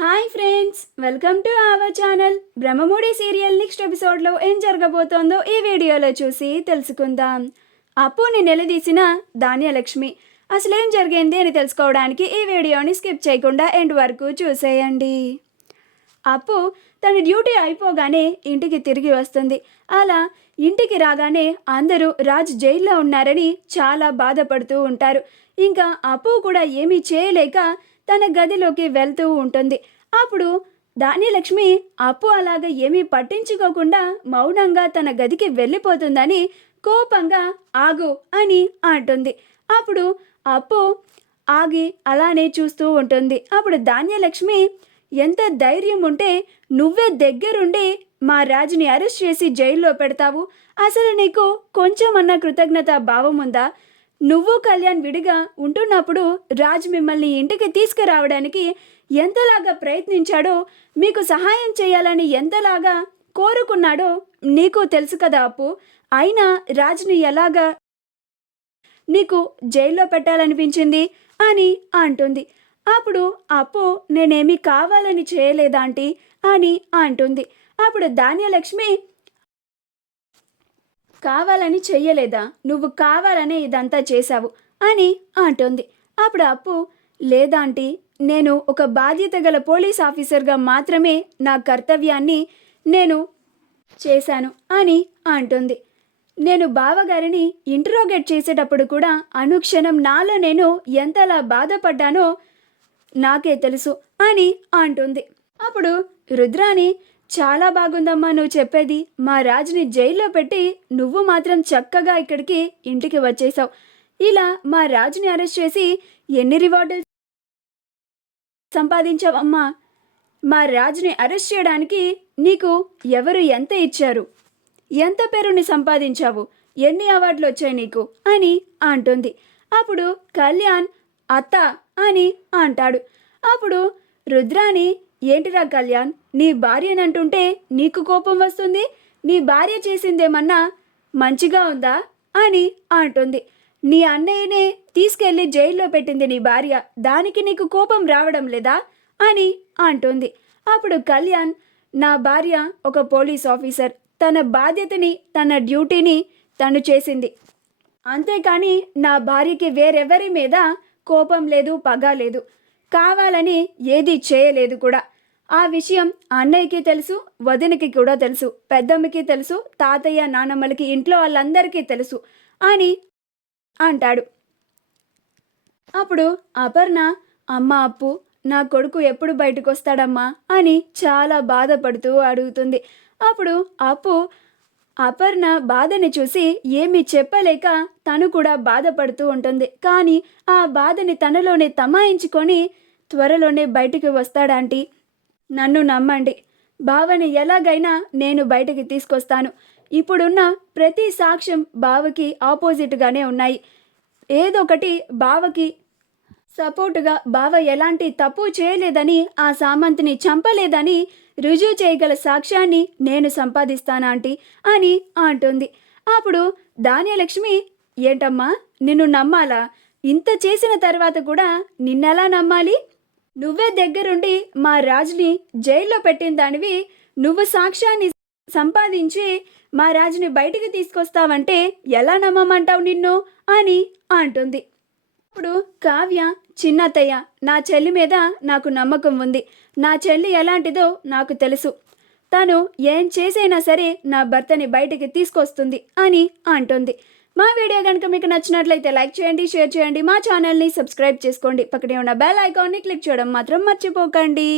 Hi friends, welcome to our channel. Brahmamudi serial next ఎపిసోడ్లో ఏం జరగబోతోందో ఈ వీడియోలో చూసి తెలుసుకుందాం. అప్పుని నిలదీసిన ధాన్యలక్ష్మి అసలేం జరిగింది అని తెలుసుకోవడానికి ఈ వీడియోని స్కిప్ చేయకుండా ఎండ్ వరకు చూసేయండి. అప్పు తన డ్యూటీ అయిపోగానే ఇంటికి తిరిగి వస్తుంది. అలా ఇంటికి రాగానే అందరూ రాజ్ జైల్లో ఉన్నారని చాలా బాధపడుతూ ఉంటారు. ఇంకా అప్పు కూడా ఏమీ చేయలేక తన గదిలోకి వెళ్తూ ఉంటుంది. అప్పుడు ధాన్యలక్ష్మి అప్పు అలాగ ఏమీ పట్టించుకోకుండా మౌనంగా తన గదికి వెళ్ళిపోతుందని కోపంగా ఆగు అని అంటుంది. అప్పుడు అప్పు ఆగి అలానే చూస్తూ ఉంటుంది. అప్పుడు ధాన్యలక్ష్మి, ఎంత ధైర్యం ఉంటే నువ్వే దగ్గరుండి మా రాజుని అరెస్ట్ చేసి జైల్లో పెడతావు? అసలు నీకు కొంచెమన్నా కృతజ్ఞత భావం ఉందా? నువ్వు కళ్యాణ్ విడిగా ఉంటున్నప్పుడు రాజ్ మిమ్మల్ని ఇంటికి తీసుకురావడానికి ఎంతలాగా ప్రయత్నించాడో, మీకు సహాయం చేయాలని ఎంతలాగా కోరుకున్నాడో నీకు తెలుసు కదా అప్పు. అయినా రాజ్ని ఎలాగా నీకు జైల్లో పెట్టాలనిపించింది అని అంటుంది. అప్పుడు అప్పు, నేనేమీ కావాలని చేయలేదాంటీ అని అంటుంది. అప్పుడు ధాన్యలక్ష్మి, కావాలని చెయ్యలేదా? నువ్వు కావాలనే ఇదంతా చేశావు అని అంటుంది. అప్పుడు అప్పు, లేదాంటీ, నేను ఒక బాధ్యత గల పోలీస్ ఆఫీసర్గా మాత్రమే నా కర్తవ్యాన్ని నేను చేశాను అని అంటుంది. నేను బావగారిని ఇంటరోగేట్ చేసేటప్పుడు కూడా అనుక్షణం నాలో నేను ఎంతలా బాధపడ్డానో నాకే తెలుసు అని అంటుంది. అప్పుడు రుద్రాని, చాలా బాగుందమ్మా నువ్వు చెప్పేది. మా రాజుని జైల్లో పెట్టి నువ్వు మాత్రం చక్కగా ఇక్కడికి ఇంటికి వచ్చేసావు. ఇలా మా రాజుని అరెస్ట్ చేసి ఎన్ని రివార్డులు సంపాదించావమ్మా? మా రాజుని అరెస్ట్ చేయడానికి నీకు ఎవరు ఎంత ఇచ్చారు? ఎంత పేరుని సంపాదించావు? ఎన్ని అవార్డులు వచ్చాయి నీకు అని అంటుంది. అప్పుడు కళ్యాణ్ అత్త అని అంటాడు. అప్పుడు రుద్రాని, ఏంటిరా కళ్యాణ్, నీ భార్యనంటుంటే నీకు కోపం వస్తుంది? నీ భార్య చేసిందేమన్నా మంచిగా ఉందా అని అంటుంది. నీ అన్నయ్యనే తీసుకెళ్ళి జైల్లో పెట్టింది నీ భార్య, దానికి నీకు కోపం రావడం లేదా అని అంటుంది. అప్పుడు కళ్యాణ్, నా భార్య ఒక పోలీస్ ఆఫీసర్, తన బాధ్యతని తన డ్యూటీని తను చేసింది, అంతేకాని నా భార్యకి వేరెవరి మీద కోపం లేదు, పగ లేదు, కావాలని ఏది చేయలేదు కూడా. ఆ విషయం అన్నయ్యకి తెలుసు, వదినకి కూడా తెలుసు, పెద్దమ్మకి తెలుసు, తాతయ్య నానమ్మలకి, ఇంట్లో వాళ్ళందరికీ తెలుసు అని అంటాడు. అప్పుడు అపర్ణ, అమ్మ అప్పు, నా కొడుకు ఎప్పుడు బయటకు వస్తాడమ్మా అని చాలా బాధపడుతూ అడుగుతుంది. అప్పుడు అప్పు అపర్ణ బాధని చూసి ఏమీ చెప్పలేక తను కూడా బాధపడుతూ ఉంటుంది. కానీ ఆ బాధని తనలోనే తమాయించుకొని త్వరలోనే బయటికి వస్తాడంటీ, నన్ను నమ్మండి, బావని ఎలాగైనా నేను బయటికి తీసుకొస్తాను. ఇప్పుడున్న ప్రతి సాక్ష్యం బావకి ఆపోజిట్గానే ఉన్నాయి. ఏదో ఒకటి బావకి సపోర్టుగా, బావ ఎలాంటి తప్పు చేయలేదని, ఆ సామంతిని చంపలేదని రుజువు చేయగల సాక్ష్యాన్ని నేను సంపాదిస్తానాంటీ అని అంటుంది. అప్పుడు ధాన్యలక్ష్మి, ఏంటమ్మా నిన్ను నమ్మాలా? ఇంత చేసిన తర్వాత కూడా నిన్నెలా నమ్మాలి? నువ్వే దగ్గరుండి మా రాజుని జైల్లో పెట్టిన దానివి, నువ్వు సాక్ష్యాన్ని సంపాదించి మా రాజుని బయటికి తీసుకొస్తావంటే ఎలా నమ్మమంటావు నిన్ను అని అంటుంది. ఇప్పుడు కావ్య, చిన్నత్తయ్య, నా చెల్లి మీద నాకు నమ్మకం ఉంది. నా చెల్లి ఎలాంటిదో నాకు తెలుసు. తను ఏం చేసైనా సరే నా భర్తని బయటికి తీసుకొస్తుంది అని అంటుంది. మా వీడియో కనుక మీకు నచ్చినట్లయితే లైక్ చేయండి, షేర్ చేయండి, మా ఛానల్ని సబ్స్క్రైబ్ చేసుకోండి. పక్కనే ఉన్న బెల్ ఐకాన్ని క్లిక్ చేయడం మాత్రం మర్చిపోకండి.